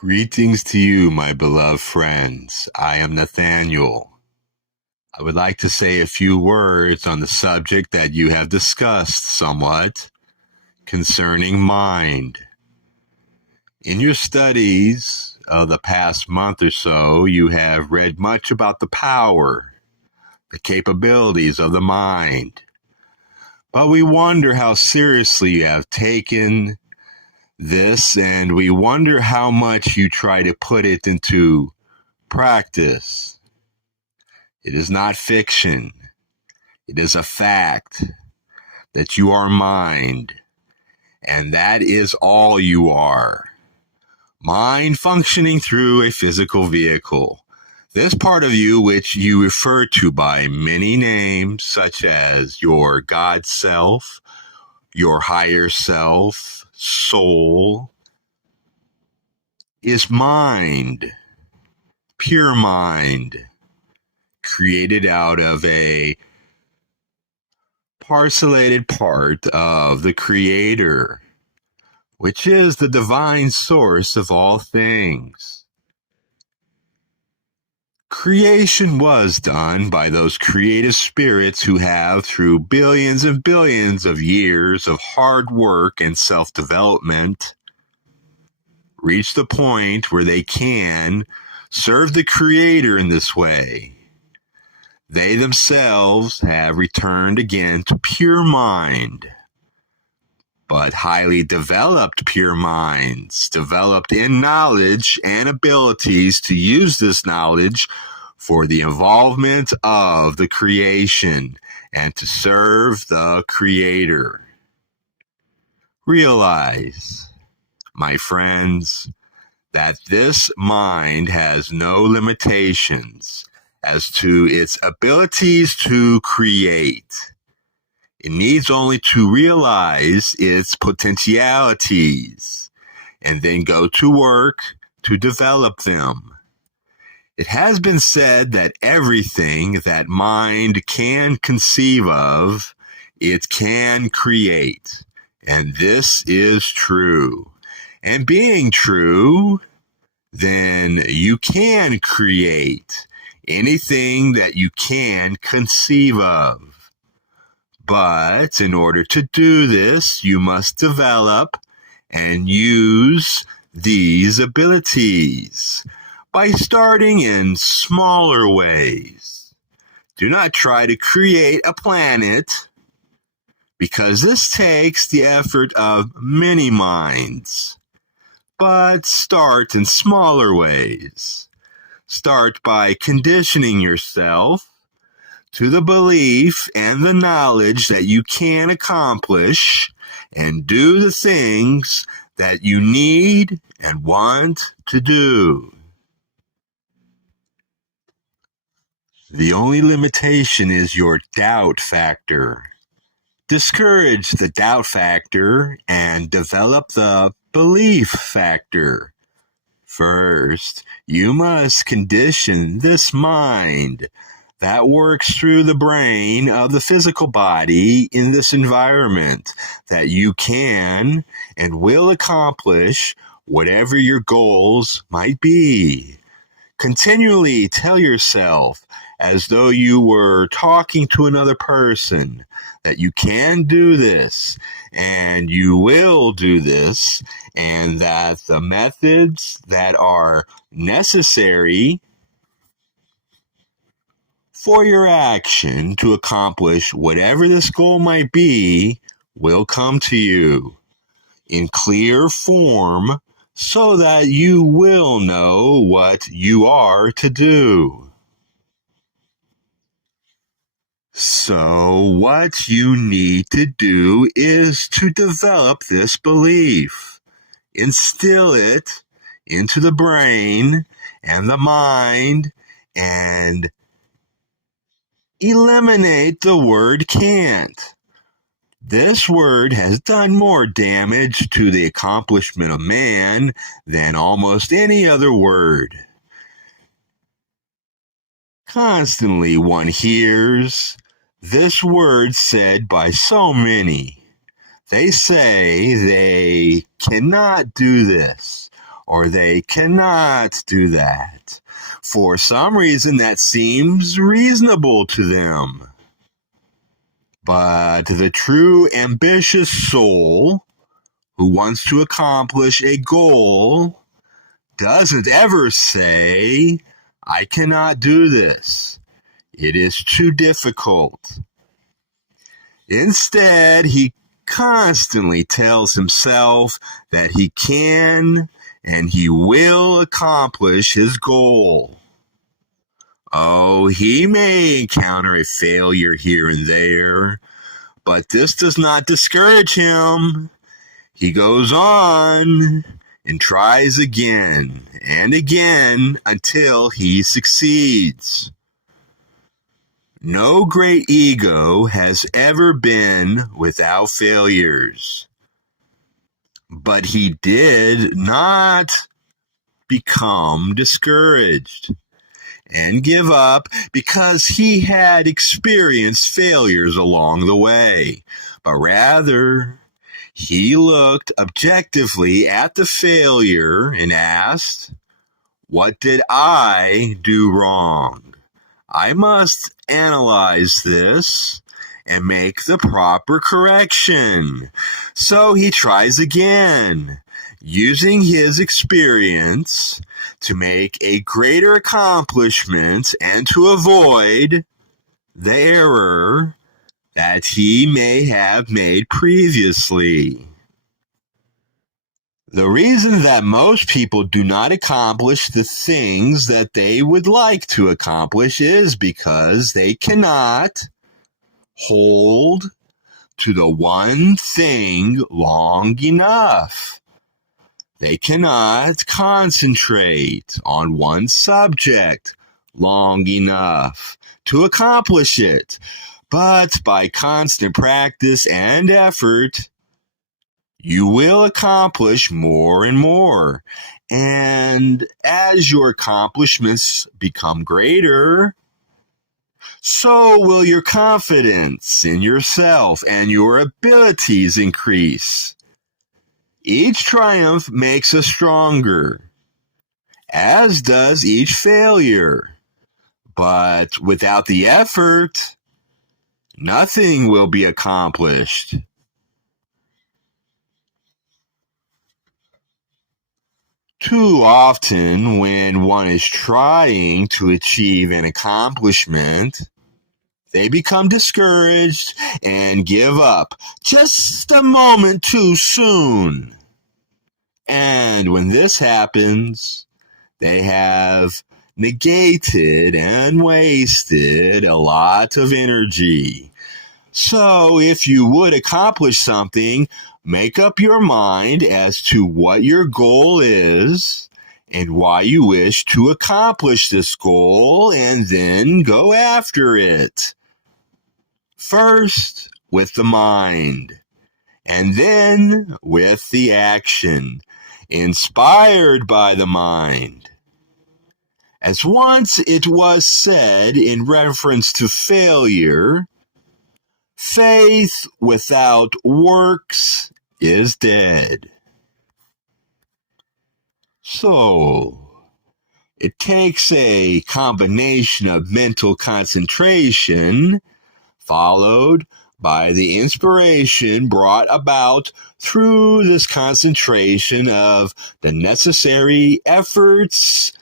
Greetings to you, my beloved friends. I am Nathaniel. I would like to say a few words on the subject that you have discussed somewhat concerning mind. In your studies of the past month or so, you have read much about the power, the capabilities of the mind. But we wonder how seriously you have taken this, and we wonder how much you try to put it into practice. It is not fiction. It is a fact that you are mind, and that is all you are. Mind functioning through a physical vehicle. This part of you, which you refer to by many names, such as your God self, your higher self, soul, is mind, pure mind, created out of a parcellated part of the Creator, which is the divine source of all things. Creation was done by those creative spirits who have, through billions and billions of years of hard work and self-development, reached the point where they can serve the Creator in this way. They themselves have returned again to pure mind, but highly developed pure minds, developed in knowledge and abilities to use this knowledge for the involvement of the creation and to serve the Creator. Realize, my friends, that this mind has no limitations as to its abilities to create. It needs only to realize its potentialities and then go to work to develop them. It has been said that everything that mind can conceive of, it can create. And this is true. And being true, then you can create anything that you can conceive of. But in order to do this, you must develop and use these abilities by starting in smaller ways. Do not try to create a planet, because this takes the effort of many minds. But start in smaller ways. Start by conditioning yourself to the belief and the knowledge that you can accomplish and do the things that you need and want to do. The only limitation is your doubt factor. Discourage the doubt factor and develop the belief factor. First, you must condition this mind that works through the brain of the physical body in this environment that you can and will accomplish whatever your goals might be. Continually tell yourself, as though you were talking to another person, that you can do this and you will do this, and that the methods that are necessary for your action to accomplish whatever this goal might be will come to you in clear form so that you will know what you are to do. So what you need to do is to develop this belief, instill it into the brain and the mind, and eliminate the word can't. This word has done more damage to the accomplishment of man than almost any other word. Constantly one hears this word said by so many. They say they cannot do this, or they cannot do that for some reason that seems reasonable to them. But the true ambitious soul who wants to accomplish a goal doesn't ever say, I cannot do this. It is too difficult. Instead, he constantly tells himself that he can and he will accomplish his goal. Oh, he may encounter a failure here and there, but this does not discourage him. He goes on and tries again and again until he succeeds. No great ego has ever been without failures, but he did not become discouraged and give up because he had experienced failures along the way, but rather he looked objectively at the failure and asked, what did I do wrong? I must analyze this and make the proper correction. So he tries again, using his experience to make a greater accomplishment and to avoid the error that he may have made previously. The reason that most people do not accomplish the things that they would like to accomplish is because they cannot hold to the one thing long enough. They cannot concentrate on one subject long enough to accomplish it. But by constant practice and effort, you will accomplish more and more. And as your accomplishments become greater, so will your confidence in yourself and your abilities increase. Each triumph makes us stronger, as does each failure. But without the effort, nothing will be accomplished. Too often, when one is trying to achieve an accomplishment, they become discouraged and give up just a moment too soon. And when this happens, they have negated and wasted a lot of energy. So if you would accomplish something, make up your mind as to what your goal is and why you wish to accomplish this goal, and then go after it. First, with the mind, and then with the action, inspired by the mind. As once it was said in reference to failure, faith without works is dead. So, it takes a combination of mental concentration, followed by the inspiration brought about through this concentration of the necessary efforts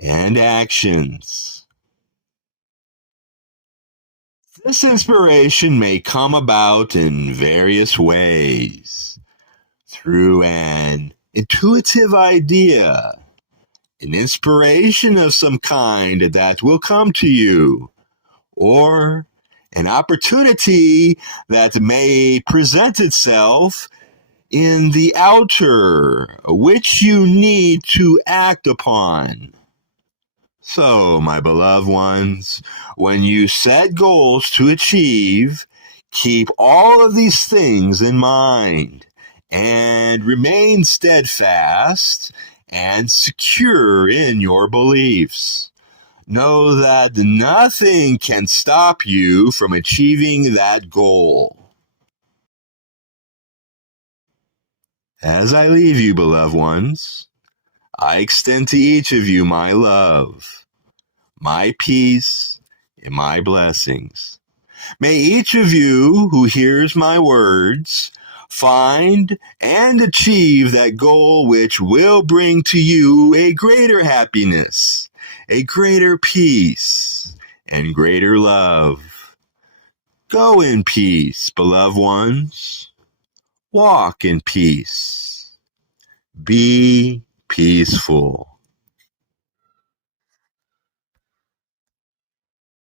and actions. This inspiration may come about in various ways, through an intuitive idea, an inspiration of some kind that will come to you, or an opportunity that may present itself in the outer, which you need to act upon. So, my beloved ones, when you set goals to achieve, keep all of these things in mind and remain steadfast and secure in your beliefs. Know that nothing can stop you from achieving that goal. As I leave you, beloved ones, I extend to each of you my love, my peace, and my blessings. May each of you who hears my words find and achieve that goal which will bring to you a greater happiness, a greater peace, and greater love. Go in peace, beloved ones. Walk in peace. Be peaceful.